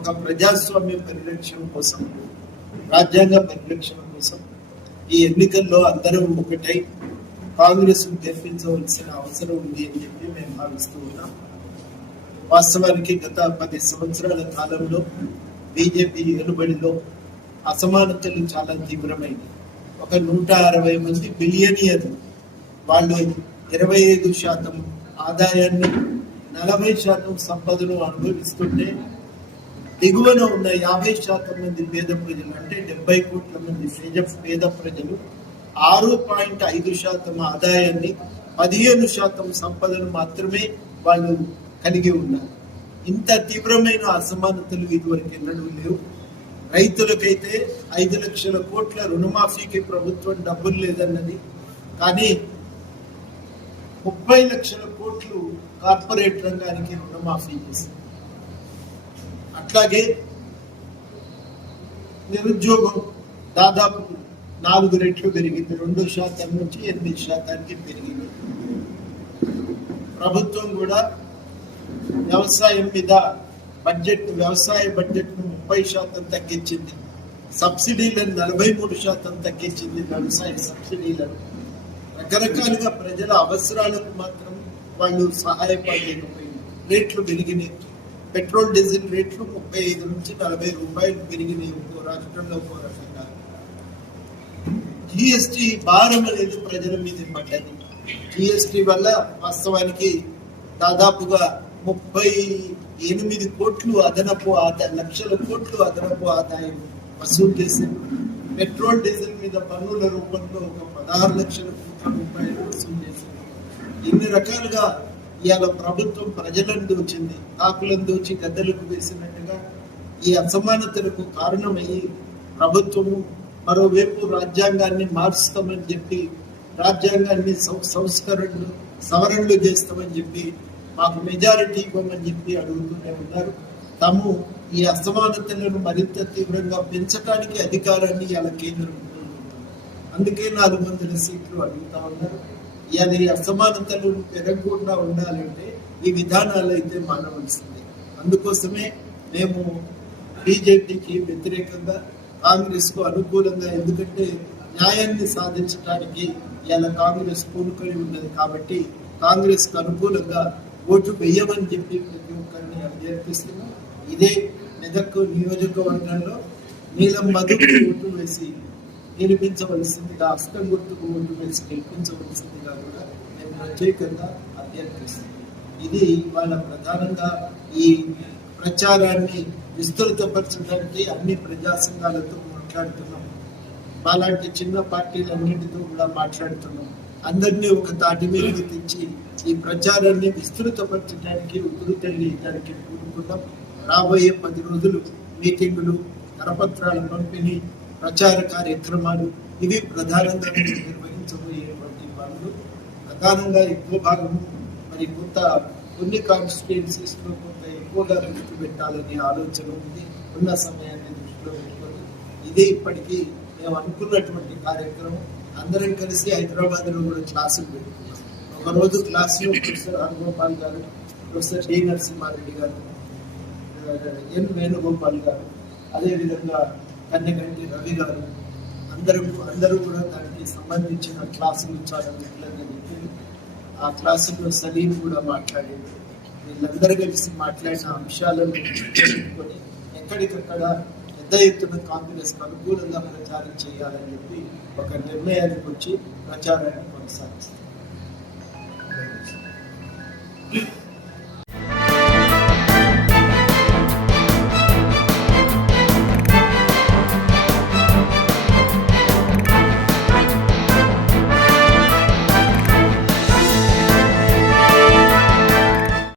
ఒక ప్రజాస్వామ్య పరిరక్షణ కోసం రాజ్యాంగ పరిరక్షణ కోసం ఈ ఎన్నికల్లో అందరం ఒకటై కాంగ్రెస్ గెలిపించవలసిన అవసరం ఉంది అని చెప్పి మేము భావిస్తూ ఉన్నాం. వాస్తవానికి గత పది సంవత్సరాల కాలంలో బీజేపీ ఏలుబడిలో అసమానతలు చాలా తీవ్రమైనవి. ఒక నూట అరవై మంది బిలియనియర్లు వాళ్ళు ఇరవై ఐదు శాతం ఆదాయాన్ని నలభై శాతం సంపదను అనుభవిస్తుంటే దిగువన ఉన్న యాభై శాతం మంది పేద ప్రజలు అంటే డెబ్బై కోట్ల మంది పేద పేద ప్రజలు ఆరు పాయింట్ ఐదు శాతం ఆదాయాన్ని పదిహేను శాతం సంపదను మాత్రమే వాళ్ళు కలిగి ఉన్నారు. ఇంత తీవ్రమైన అసమానతలు ఇదివరకు ఎన్నడూ లేవు. రైతులకైతే ఐదు లక్షల కోట్ల రుణమాఫీకి ప్రభుత్వం డబ్బులు లేదన్నది. కానీ ముప్పై లక్షల కోట్లు కార్పొరేట్ రంగానికి రుణమాఫీ చేసింది. అట్లాగే నిరుద్యోగం దాదాపు నాలుగు రెట్లు పెరిగింది రెండు శాతం నుంచి ఎనిమిది శాతానికి పెరిగింది. ప్రభుత్వం కూడా వ్యవసాయం మీద బడ్జెట్ వ్యవసాయ బడ్జెట్ను ముప్పై శాతం తగ్గించింది. సబ్సిడీలను నలభై మూడు శాతం తగ్గించింది వ్యవసాయ సబ్సిడీలను. రకరకాలుగా ప్రజల అవసరాలకు మాత్రం వాళ్ళు సహాయపడలేకపోయింది రేట్లు పెరిగినాయి పెట్రోల్ డీజిల్ రేట్లు ముప్పై ఐదు నుంచి నలభై రూపాయలు పెరిగినాయి ఒక్కో రాష్ట్రంలో ఒక్కో రకంగా. జిఎస్టి భారం అనేది ప్రజల మీద పడ్డది. జిఎస్టి వల్ల వాస్తవానికి దాదాపుగా ముప్పై ఎనిమిది కోట్లు అదనపు ఆదాయం లక్షల కోట్లు అదనపు ఆదాయం వసూలు చేసింది పెట్రోల్ డీజిల్ మీద పన్నుల రూపంలో ఒక పదహారు లక్షల కోట్ల రూపాయలు వసూలు చేసింది ఇన్ని రకాలుగా ఇవాళ ప్రభుత్వం ప్రజలను దోచింది కాకులను దోచి గద్దలకు వేసినట్టుగా ఈ అసమానతలకు కారణమయ్యి ప్రభుత్వము మరోవైపు రాజ్యాంగాన్ని మారుస్తామని చెప్పి రాజ్యాంగాన్ని సం- సంస్కరణలు సవరణలు చేస్తామని చెప్పి మాకు మెజారిటీ ఇవ్వమని చెప్పి అడుగుతూనే ఉన్నారు. తాము ఈ అసమానతలను మరింత తీవ్రంగా పెంచడానికి అధికారాన్ని ఇలా కేంద్రం అందుకే నాలుగు వందల సీట్లు అడుగుతా ఉన్నారు. అది అసమానతలు పెరగకుండా ఉండాలంటే ఈ విధానాలు అయితే మానవలసిందే. అందుకోసమే మేము బీజేపీకి వ్యతిరేకంగా కాంగ్రెస్కు అనుకూలంగా ఎందుకంటే న్యాయాన్ని సాధించడానికి ఇలా కాంగ్రెస్ పూనుకొని ఉన్నది కాబట్టి కాంగ్రెస్కు అనుకూలంగా ఓటు వేయమని చెప్పి ప్రతి ఒక్కరిని అభ్యర్థిస్తున్నాం. ఇదే మెదక్ నియోజకవర్గంలో నీలం మధుకు ఓటు వేసి గెలిపించవలసిందిగా అస్తం గుర్తుకు ముందు వేసి గెలిపించవలసిందిగా కూడా నేను ప్రత్యేకంగా అభ్యర్థిస్తున్నాను. ఇది వాళ్ళ ప్రధానంగా ఈ ప్రచారాన్ని విస్తృతపరచడానికి అన్ని ప్రజా సంఘాలతో మాట్లాడుతున్నాం. మాలాంటి చిన్న పార్టీలన్నింటితో కూడా మాట్లాడుతున్నాం. అందరినీ ఒక తాటి మీద తెచ్చి ఈ ప్రచారాన్ని విస్తృతపరచడానికి ఉధృతల్ని దానికి కూడుకున్నాం రాబోయే పది రోజులు మీటింగులు కరపత్రాల పంపిణీ ప్రచార కార్యక్రమాలు ఇవి ప్రధానంగా నిర్వహించబోయేటువంటి వాళ్ళు ప్రధానంగా ఎక్కువ భాగం మరి కొంత కొన్ని కాన్స్టిట్యుయెన్సీస్లో కొంత ఎక్కువగా దృష్టి పెట్టాలనే ఆలోచన ఉంది. ఉన్న సమయాన్ని దృష్టిలో పెట్టుకొని ఇదే ఇప్పటికీ మేము అనుకున్నటువంటి కార్యక్రమం. అందరం కలిసి హైదరాబాద్లో కూడా క్లాసులు పెట్టుకున్నాం. ఒక రోజు క్లాస్లో ప్రొఫెసర్ రాజగోపాల్ గారు ప్రొఫెసర్ డి నరసింహారెడ్డి గారు ఎన్ వేణుగోపాల్ గారు అదేవిధంగా కన్నెగంటి రవి గారు అందరూ అందరూ కూడా దానికి సంబంధించిన క్లాసులు ఇచ్చారని రెగ్యులర్గా ఆ క్లాసుల్లో సలీం కూడా మాట్లాడేది వీళ్ళందరూ కలిసి మాట్లాడిన అంశాలను తెలుసుకొని ఎక్కడికక్కడ పెద్ద ఎత్తున కాంగ్రెస్ అనుకూలంగా ప్రచారం చేయాలని చెప్పి ఒక నిర్ణయానికి వచ్చి ప్రచారాన్ని కొనసాగిస్తారు.